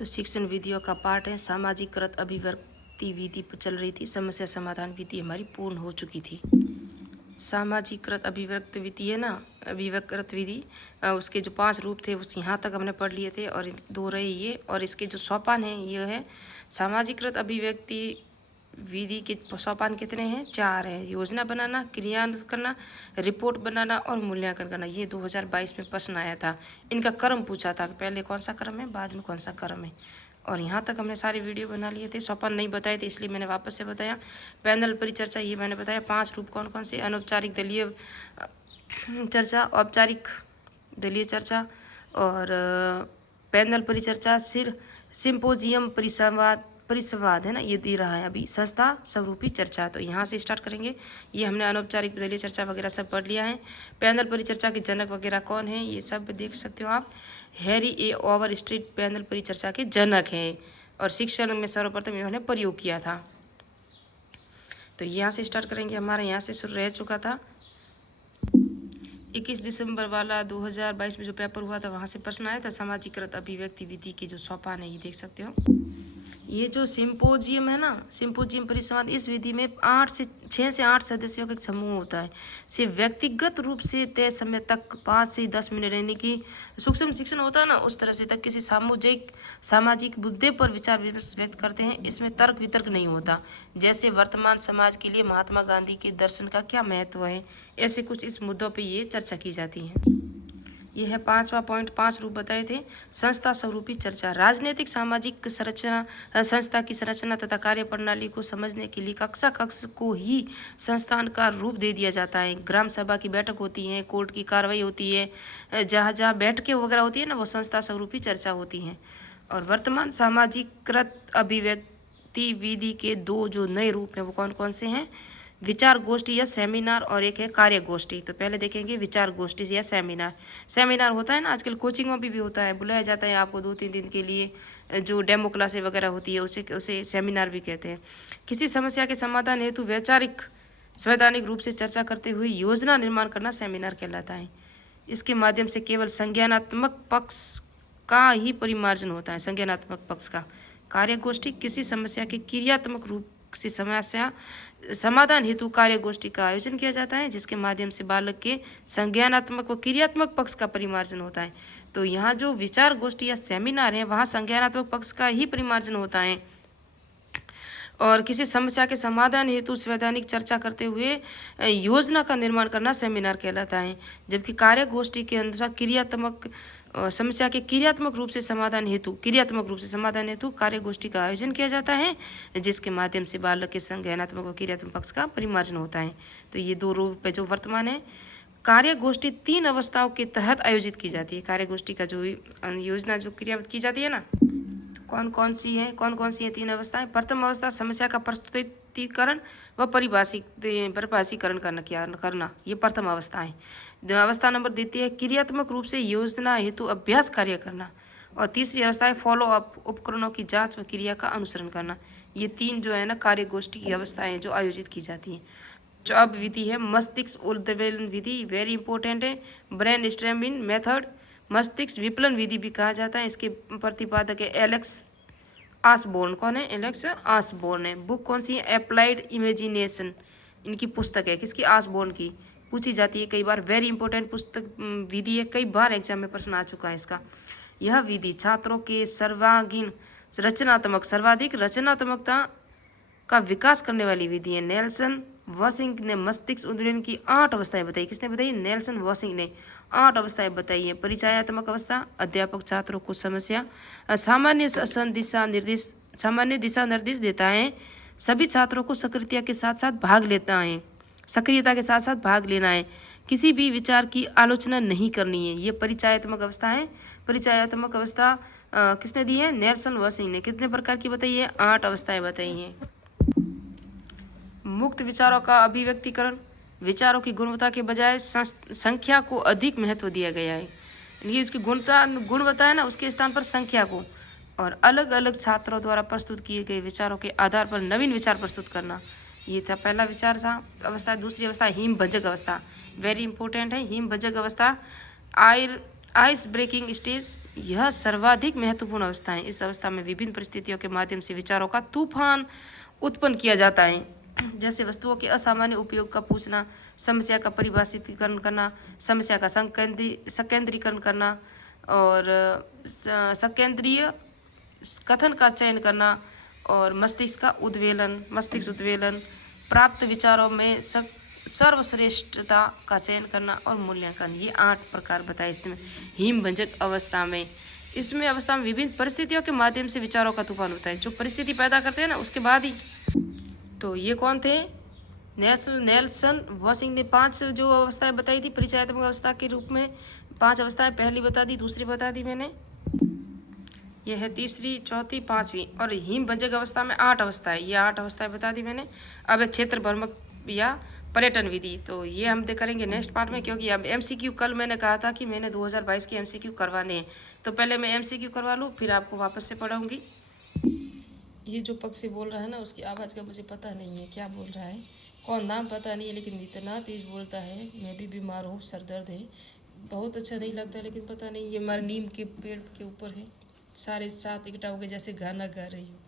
तो शिक्षण विधियों का पाठ है सामाजिकृत अभिव्यक्ति विधि पर चल रही थी। समस्या समाधान विधि हमारी पूर्ण हो चुकी थी। सामाजिकृत अभिव्यक्ति विधि है ना, अभिव्यक्त विधि, उसके जो 5 रूप थे उस यहाँ तक हमने पढ़ लिए थे और 2 रहे ये, और इसके जो सोपान है ये है सामाजिकृत अभिव्यक्ति विधि के सोपान कितने हैं? 4 हैं। योजना बनाना, क्रियान्वयन करना, रिपोर्ट बनाना और मूल्यांकन करना। ये 2022 में प्रश्न आया था। इनका क्रम पूछा था, पहले कौन सा क्रम है, बाद में कौन सा क्रम है। और यहाँ तक हमने सारे वीडियो बना लिए थे। सोपान नहीं बताए थे इसलिए मैंने वापस से बताया। पैनल परिचर्चा ये मैंने बताया। 5 रूप कौन कौन से? अनौपचारिक दलीय चर्चा, औपचारिक दलीय चर्चा और पैनल परिचर्चा, सिम्पोजियम, परिसंवाद है ना, ये दे रहा है अभी। संस्था स्वरूपी चर्चा, तो यहाँ से स्टार्ट करेंगे। ये हमने अनौपचारिक दलीय चर्चा वगैरह सब पढ़ लिया है। पैनल परिचर्चा के जनक वगैरह कौन है ये सब देख सकते हो आप। हैरी ए ओवरस्ट्रीट पैनल परिचर्चा के जनक हैं और शिक्षण में सर्वप्रथम इन्होंने प्रयोग किया था। तो यहाँ से स्टार्ट करेंगे। हमारा यहाँ से शुरू रह चुका था 21 दिसंबर वाला 2022 में जो पेपर हुआ था वहाँ से प्रश्न आया था। सामाजिकृत अभिव्यक्ति विधि के जो सोपान है ये देख सकते हो। ये जो सिम्पोजियम है ना, सिम्पोजियम परिसंवाद, इस विधि में 6 से 8 सदस्यों का एक समूह होता है। से व्यक्तिगत रूप से तय समय तक 5 से 10 मिनट रहने की सूक्ष्म शिक्षण होता है ना, उस तरह से तक किसी सामाजिक मुद्दे पर विचार व्यक्त करते हैं। इसमें तर्क वितर्क नहीं होता। जैसे वर्तमान समाज के लिए महात्मा गांधी के दर्शन का क्या महत्व है, ऐसे कुछ इस मुद्दों पर ये चर्चा की जाती है। यह है 5वां पॉइंट। 5 रूप बताए थे। संस्था स्वरूपी चर्चा, राजनीतिक सामाजिक संरचना, संस्था की संरचना तथा कार्य प्रणाली को समझने के लिए कक्षा को ही संस्थान का रूप दे दिया जाता है। ग्राम सभा की बैठक होती है, कोर्ट की कार्रवाई होती है, जहाँ जहाँ बैठकें वगैरह होती है ना, वो संस्था स्वरूपी चर्चा होती हैं। और वर्तमान सामाजिकृत अभिव्यक्ति विधि के 2 जो नए रूप हैं वो कौन कौन से हैं? विचार गोष्ठी या सेमिनार और एक है कार्य गोष्ठी। तो पहले देखेंगे विचार गोष्ठी या सेमिनार। सेमिनार होता है ना, आजकल कोचिंगों में भी होता है, बुलाया जाता है आपको 2-3 दिन के लिए, जो डेमो क्लासें वगैरह होती है उसे सेमिनार भी कहते हैं। किसी समस्या के समाधान हेतु वैचारिक संवैधानिक रूप से चर्चा करते हुए योजना निर्माण करना सेमिनार कहलाता है। इसके माध्यम से केवल संज्ञानात्मक पक्ष का ही परिमार्जन होता है, संज्ञानात्मक पक्ष का। कार्य गोष्ठी, किसी समस्या के क्रियात्मक रूप से समस्या समाधान हेतु कार्य गोष्ठी का आयोजन किया जाता है, जिसके माध्यम से बालक के संज्ञानात्मक व क्रियात्मक पक्ष का परिमार्जन होता है। तो यहाँ जो विचार गोष्ठी या सेमिनार है वहाँ संज्ञानात्मक पक्ष का ही परिमार्जन होता है। और किसी समस्या के समाधान हेतु संवैधानिक चर्चा करते हुए योजना का निर्माण करना सेमिनार कहलाता है। जबकि कार्य गोष्ठी के अनुसार समस्या के क्रियात्मक रूप से समाधान हेतु कार्य गोष्ठी का आयोजन किया जाता है, जिसके माध्यम से बालक के संज्ञानात्मक और क्रियात्मक पक्ष का परिमार्जन होता है। तो ये 2 रूप है जो वर्तमान है। कार्य गोष्ठी 3 अवस्थाओं के तहत आयोजित की जाती है। कार्य गोष्ठी का जो योजना जो क्रियावत की जाती है ना, कौन कौन सी है 3 अवस्थाएं? प्रथम अवस्था समस्या का प्रस्तुतिकरण व परिभाषीकरण करना, ये प्रथम अवस्था है। अवस्था नंबर द्वितीय है क्रियात्मक रूप से योजना हेतु अभ्यास कार्य करना। और तीसरी अवस्था है फॉलो अप, उपकरणों की जांच व क्रिया का अनुसरण करना। ये 3 जो है ना कार्य गोष्ठी की अवस्थाएं जो आयोजित की जाती हैं। जो अब विधि है मस्तिष्क उद्वेलन विधि, वेरी इंपॉर्टेंट है। ब्रेन स्ट्रेमिंग मेथड, मस्तिष्क विप्लन विधि भी कहा जाता है। इसके प्रतिपादक है एलेक्स आसबोर्न। कौन है? एलेक्स आसबोर्न है। बुक कौन सी है? अप्लाइड इमेजिनेशन, इनकी पुस्तक है। किसकी? आसबोर्न की। पूछी जाती है कई बार, वेरी इंपॉर्टेंट पुस्तक विधि है, कई बार एग्जाम में प्रश्न आ चुका है इसका। यह विधि छात्रों के सर्वाधिक रचनात्मकता का विकास करने वाली विधि है। नेल्सन वॉशिंग ने मस्तिष्क उन्नयन की 8 अवस्थाएं बताई। किसने बताई? नेल्सन वॉशिंग ने 8 अवस्थाएं बताई हैं। परिचयात्मक अवस्था, अध्यापक छात्रों को समस्या सामान्य दिशा निर्देश देता है। सभी छात्रों को सक्रियता के साथ साथ भाग लेना है। किसी भी विचार की आलोचना नहीं करनी है। ये परिचयात्मक अवस्था है। परिचयात्मक अवस्था किसने दी है? नेल्सन वॉशिंग ने। कितने प्रकार की बताई है? 8 अवस्थाएं बताई हैं। मुक्त विचारों का अभिव्यक्तिकरण, विचारों की गुणवत्ता के बजाय संख्या को अधिक महत्व दिया गया है। यानी उसकी गुणवत्ता है ना, उसके स्थान पर संख्या को। और अलग अलग छात्रों द्वारा प्रस्तुत किए गए विचारों के आधार पर नवीन विचार प्रस्तुत करना, ये था पहला विचार अवस्था। दूसरी अवस्था हिमभंजक अवस्था, वेरी इंपॉर्टेंट है। हिमभंजक अवस्था आइस ब्रेकिंग स्टेज, यह सर्वाधिक महत्वपूर्ण अवस्था है। इस अवस्था में विभिन्न परिस्थितियों के माध्यम से विचारों का तूफान उत्पन्न किया जाता है, जैसे वस्तुओं के असामान्य उपयोग का पूछना, समस्या का परिभाषितीकरण करना, समस्या का संकेंद्रीकरण करना, और सकेंद्रीय कथन का चयन करना, और मस्तिष्क उद्वेलन, प्राप्त विचारों में सर्वश्रेष्ठता का चयन करना और मूल्यांकन। ये 8 प्रकार बताए इसमें हिमभंजक अवस्था में। इसमें अवस्था में विभिन्न परिस्थितियों के माध्यम से विचारों का तूफान होता है। जो परिस्थिति पैदा करते हैं ना, उसके बाद ही। तो ये कौन थे? नेल्सन वाशिंग ने 5 जो अवस्थाएं बताई थी परिचयात्मक अवस्था के रूप में। 5 अवस्थाएं पहली बता दी, दूसरी बता दी मैंने, यह है तीसरी, चौथी, 5वीं। और हिमभंजक अवस्था में 8 अवस्थाएं, ये 8 अवस्थाएं बता दी मैंने। अब क्षेत्र भ्रमक या पर्यटन विधि, तो ये हम करेंगे नेक्स्ट पार्ट में, क्योंकि अब MCQ कल मैंने कहा था कि मैंने 2022 के MCQ करवाने हैं, तो पहले मैं MCQ करवा लूँ, फिर आपको वापस से पढ़ाऊँगी। ये जो पक्षी बोल रहा है ना, उसकी आवाज़ का मुझे पता नहीं है क्या बोल रहा है, कौन नाम पता नहीं है, लेकिन इतना तेज़ बोलता है। मैं भी बीमार हूँ, सर दर्द है, बहुत अच्छा नहीं लगता, लेकिन पता नहीं, ये हमारे नीम के पेड़ के ऊपर है, सारे साथ इकट्ठा हो गए, जैसे गाना गा रही हूँ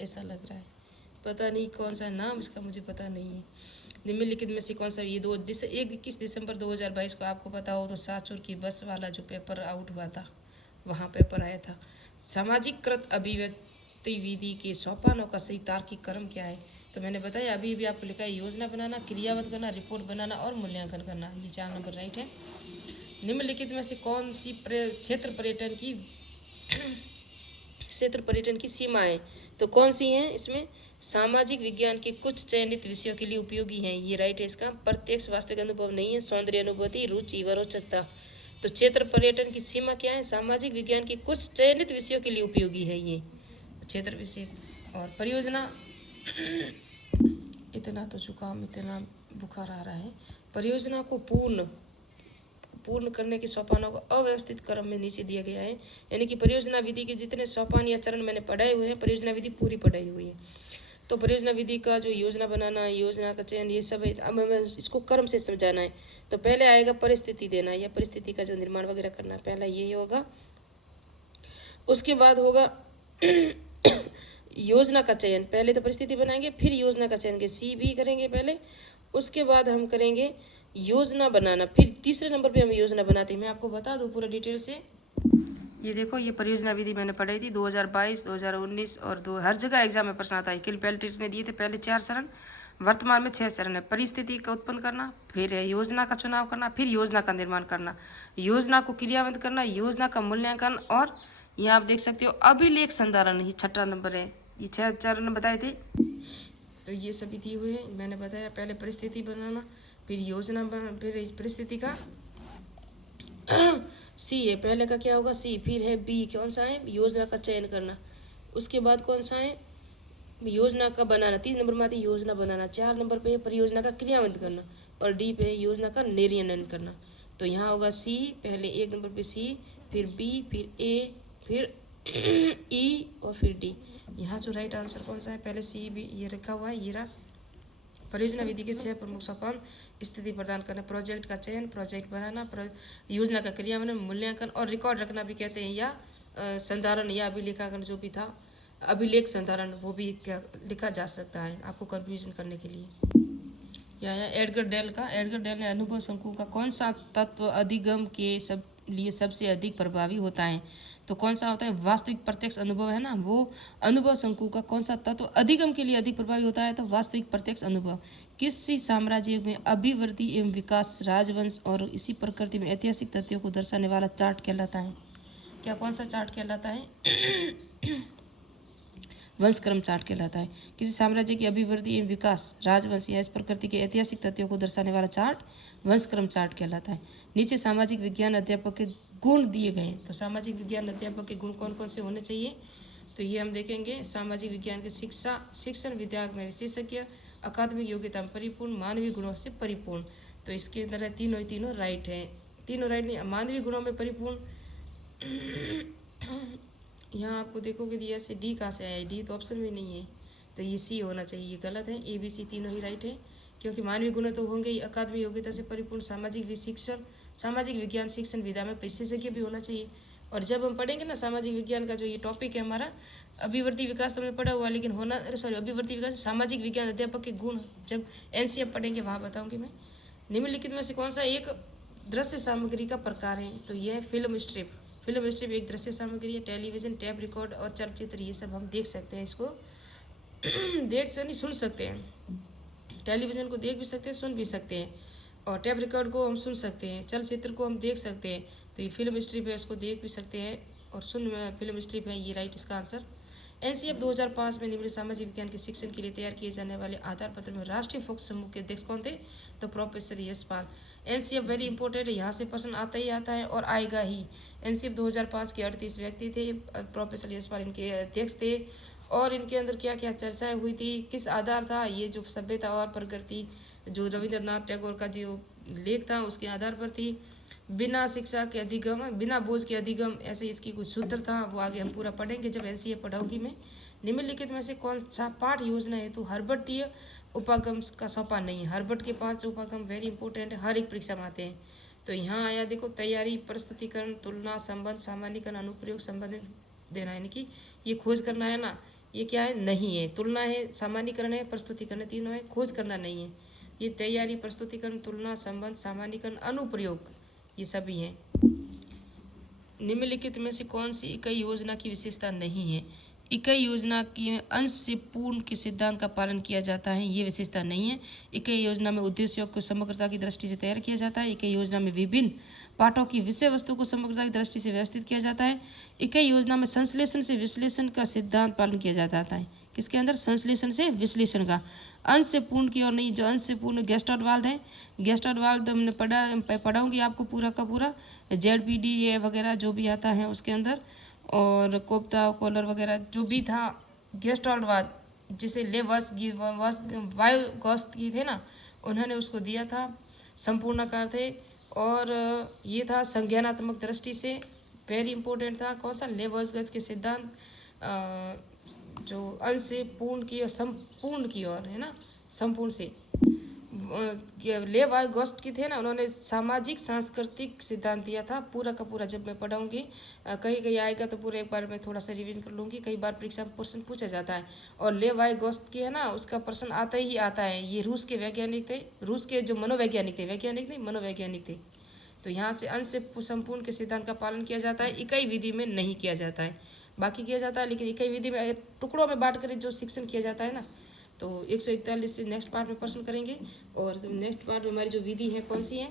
ऐसा लग रहा है। पता नहीं कौन सा नाम इसका मुझे पता नहीं है। निम्नलिखित में से कौन सा, ये 21 दिसंबर 2022 को आपको पता हो तो साचुर की बस वाला जो पेपर आउट हुआ था, वहाँ पेपर आया था। सामाजिकृत अभिव्यक्ति विधि के सोपानों का सही तार्किक क्रम क्या है? तो मैंने बताया अभी भी आपको लिखा है, योजना बनाना, क्रियावत करना, रिपोर्ट बनाना और मूल्यांकन करना। ये 4 नंबर राइट है। निम्नलिखित में से कौन सी क्षेत्र पर्यटन की सीमाएं, तो कौन सी हैं इसमें? सामाजिक विज्ञान के कुछ चयनित विषयों के लिए उपयोगी हैं, ये राइट है इसका। प्रत्यक्ष वास्तविक अनुभव नहीं है, सौंदर्य अनुभूति, रुचि व रोचकता। तो क्षेत्र पर्यटन की सीमा क्या है? सामाजिक विज्ञान के कुछ चयनित विषयों के लिए उपयोगी है ये क्षेत्र विशेष। और परियोजना, इतना तो जुकाम, इतना बुखार आ रहा है। परियोजना को पूर्ण करने के सोपानों को अव्यवस्थित क्रम में नीचे दिया गया है, यानी कि परियोजना विधि के जितने सोपान या चरण मैंने पढ़ाए हुए हैं, परियोजना विधि पूरी पढ़ाई हुई है। तो परियोजना विधि का जो योजना बनाना, योजना का चयन, ये सब है। अब हमें इसको क्रम से समझाना है। तो पहले आएगा परिस्थिति देना, या परिस्थिति का जो निर्माण वगैरह करना, पहला यही होगा। उसके बाद होगा योजना का चयन, पहले तो परिस्थिति बनाएंगे, फिर योजना का चयन के सी भी करेंगे पहले, उसके बाद हम करेंगे योजना बनाना, फिर तीसरे नंबर पे हम योजना बनाते हैं। मैं आपको बता दूं पूरा डिटेल से। ये देखो, ये परियोजना विधि मैंने पढ़ाई थी 2022, 2019 और हर जगह एग्जाम में प्रश्न आता है। किलपेल्टिट ने दिए थे पहले 4 चरण, वर्तमान में 6 चरण है। परिस्थिति का उत्पन्न करना, फिर है योजना का चुनाव करना, फिर योजना का निर्माण करना, योजना को क्रियान्वित करना, योजना का मूल्यांकन, और यहाँ आप देख सकते हो अभिलेख संधारण, ये 6ठा नंबर है। ये 6 चरण बताए थे, तो ये सभी दिए हुए हैं। मैंने बताया पहले परिस्थिति बनाना, फिर योजना बना, फिर परिस्थिति का सी है, पहले का क्या होगा सी, फिर है बी, कौन सा है? योजना का चयन करना। उसके बाद कौन सा है? योजना का बनाना। 3 नंबर में आती है योजना बनाना। 4 नंबर पे है परियोजना का क्रियान्वयन करना, और डी पे है योजना का निर्णय करना। तो यहाँ होगा सी, पहले 1 नंबर पे सी, फिर बी, फिर ए, फिर ई और फिर डी। यहाँ जो राइट आंसर कौन सा है? पहले सी भी ये रखा हुआ है, ये रहा। परियोजना विधि के 6 प्रमुख सोपान: स्थिति प्रदान करना, प्रोजेक्ट का चयन, प्रोजेक्ट बनाना, योजना का क्रियान्वयन, मूल्यांकन और रिकॉर्ड रखना भी कहते हैं, या संधारण या अभिलेखांकन जो भी था, अभिलेख संधारण, वो भी लिखा जा सकता है आपको कन्फ्यूजन करने के लिए। या एडगर डेल ने अनुभव शंकु का कौन सा तत्व अधिगम के लिए सबसे अधिक प्रभावी होता है? तो कौन सा होता है? वास्तविक प्रत्यक्ष अनुभव है ना, वो अनुभव शंकु का कौन सा तत्व अधिगम के लिए अधिक प्रभावी होता है? तो वास्तविक प्रत्यक्ष अनुभव। किसी साम्राज्य में अभिवृद्धि एवं विकास, राजवंश और इसी प्रकृति में ऐतिहासिक तथ्यों को दर्शाने वाला चार्ट कहलाता है? क्या कौन सा चार्ट कहलाता है? वंशक्रम चार्ट कहलाता है। किसी साम्राज्य की अभिवृद्धि एवं विकास, राजवंश या इस प्रकृति के ऐतिहासिक तथ्यों को दर्शाने वाला चार्ट वंशक्रम चार्ट कहलाता है। नीचे सामाजिक विज्ञान अध्यापक के गुण दिए गए। तो सामाजिक विज्ञान अध्यापक के गुण कौन कौन से होने चाहिए? तो ये हम देखेंगे। सामाजिक विज्ञान के शिक्षण विद्याग में विशेषज्ञ, अकादमिक योग्यता में परिपूर्ण, मानवीय गुणों से परिपूर्ण। तो इसके अंदर तीनों राइट है, तीनों राइट नहीं, मानवीय गुणों में परिपूर्ण। यहाँ आपको देखोगे दिया से डी कहाँ से आया? डी तो ऑप्शन में नहीं है, तो ये सी होना चाहिए, गलत है। ए बी सी तीनों ही राइट है, क्योंकि मानवीय गुण तो होंगे ही, अकादमिक योग्यता से परिपूर्ण सामाजिक विज्ञान शिक्षण विधा में विशेषज्ञ भी होना चाहिए। और जब हम पढ़ेंगे ना सामाजिक विज्ञान का जो ये टॉपिक है हमारा, अभिवर्ती विकास तो हमने पढ़ा हुआ, लेकिन अभिवर्ती विकास सामाजिक विज्ञान अध्यापक के गुण जब एनसीएफ पढ़ेंगे वहाँ बताऊंगी मैं। निम्नलिखित में से कौन सा एक दृश्य सामग्री का प्रकार है? तो यह है फिल्म स्ट्रिप। फिल्म स्ट्रिप एक दृश्य सामग्री है। टेलीविजन, टेप रिकॉर्ड और चलचित्र, ये सब हम देख सकते हैं। इसको सुन सकते हैं। टेलीविज़न को देख भी सकते हैं, सुन भी सकते हैं, और टेप रिकॉर्ड को हम सुन सकते हैं, चलचित्र को हम देख सकते हैं। तो ये फिल्म स्ट्रिप है, उसको देख भी सकते हैं और सुन फिल्म स्ट्रिप है, ये राइट इसका आंसर। एनसीएफ 2005 में निम्नलिखित सामाजिक विज्ञान के शिक्षण के लिए तैयार किए जाने वाले आधार पत्र में राष्ट्रीय फोकस समूह के अध्यक्ष कौन थे? तो professor Yashpal. NCF very important है, यहाँ से प्रश्न आता ही आता है और आएगा ही। एनसीएफ 2005 के 38 व्यक्ति थे, प्रोफेसर यशपाल इनके अध्यक्ष थे। और इनके अंदर क्या क्या चर्चाएं हुई थी, किस आधार था? ये जो सभ्यता और प्रगति जो रविंद्रनाथ टैगोर का जो लेख था उसके आधार पर थी। बिना शिक्षा के अधिगम, बिना बोझ के अधिगम, ऐसे इसकी कुछ सूत्र था, वो आगे हम पूरा पढ़ेंगे जब एनसीएफ पढ़ाऊंगी मैं। निम्नलिखित में से कौन सा पाठ योजना है? तो हर्बर्टीय उपागम का सोपान नहीं है। हर्बर्ट के 5 उपागम वेरी इंपॉर्टेंट है, हर एक परीक्षा में आते हैं। तो यहाँ आया देखो, तैयारी, प्रस्तुतिकरण, तुलना, संबंध, सामान्यकरण, अनुप्रयोग, संबंध में देना, यानी कि ये खोज करना है ना। ये क्या है? नहीं है। तुलना है, सामान्यकरण है, प्रस्तुतिकरण है, तीनों है, खोज करना नहीं है। ये तैयारी, प्रस्तुतिकरण, तुलना, संबंध, सामान्यकरण, अनुप्रयोग, ये सभी हैं। निम्नलिखित में से कौन सी इकाई योजना की विशेषता नहीं है? इकाई योजना के अंश से पूर्ण के सिद्धांत का पालन किया जाता है, ये विशेषता नहीं है। इकाई योजना में उद्देश्यों को समग्रता की दृष्टि से तैयार किया जाता है। इकाई योजना में विभिन्न पाठों की विषय वस्तु को समग्रता की दृष्टि से व्यवस्थित किया जाता है। इकाई योजना में संश्लेषण से विश्लेषण का सिद्धांत पालन किया जाता है। किसके अंदर? संश्लेषण से विश्लेषण का। अंश से पूर्ण की ओर नहीं, जो अंश से पूर्ण गेस्टाल्ट है, गेस्टाल्ट हमने पढ़ाऊंगी आपको पूरा का पूरा, ZPD ये वगैरह जो भी आता है उसके अंदर, और कोप्ता कॉलर वगैरह जो भी था। गेस्टाल्टवाद जिसे वायोगॉस्ट की थे ना, उन्होंने उसको दिया था, संपूर्णाकार थे, और ये था संज्ञानात्मक दृष्टि से वेरी इंपॉर्टेंट था। कौन सा? लेवर्सगज के सिद्धांत, जो अंश से पूर्ण की और संपूर्ण की ओर है ना, संपूर्ण से। लेवागोस्ट की थे ना, उन्होंने सामाजिक सांस्कृतिक सिद्धांत दिया था। पूरा का पूरा जब मैं पढ़ाऊंगी, कहीं कहीं आएगा तो पूरे एक बार मैं थोड़ा सा रिवीजन कर लूँगी, कई बार परीक्षा में प्रश्न पूछा जाता है। और लेवागोस्ट की है ना, उसका प्रश्न आता ही आता है। ये रूस के वैज्ञानिक थे, रूस के जो मनोवैज्ञानिक थे, वैज्ञानिक नहीं मनोवैज्ञानिक थे। तो यहाँ से अंश से संपूर्ण के सिद्धांत का पालन किया जाता है, इकाई विधि में नहीं किया जाता है। बाकी किया जाता है, लेकिन इकाई विधि में टुकड़ों में बांट कर जो शिक्षण किया जाता है ना। तो 141 से नेक्स्ट पार्ट में प्रश्न करेंगे। और नेक्स्ट पार्ट में हमारी जो विधि है कौन सी है?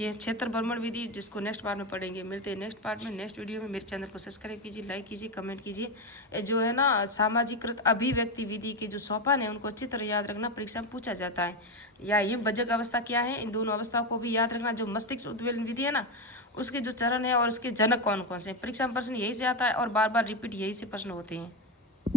ये क्षेत्र भ्रमण विधि, जिसको नेक्स्ट पार्ट में पढ़ेंगे। मिलते हैं नेक्स्ट पार्ट में, नेक्स्ट वीडियो में। मेरे चैनल को सब्सक्राइब कीजिए, लाइक कीजिए, कमेंट कीजिए। जो है ना सामाजिकृत अभिव्यक्ति विधि के जो सोपान है उनको अच्छी तरह याद रखना, परीक्षा में पूछा जाता है। या ये बजक अवस्था क्या है, इन दोनों अवस्थाओं को भी याद रखना। जो मस्तिष्क उद्वेलन विधि है ना, उसके जो चरण है और उसके जनक कौन कौन से, परीक्षा में प्रश्न यही से आता है और बार बार रिपीट यही से प्रश्न होते हैं।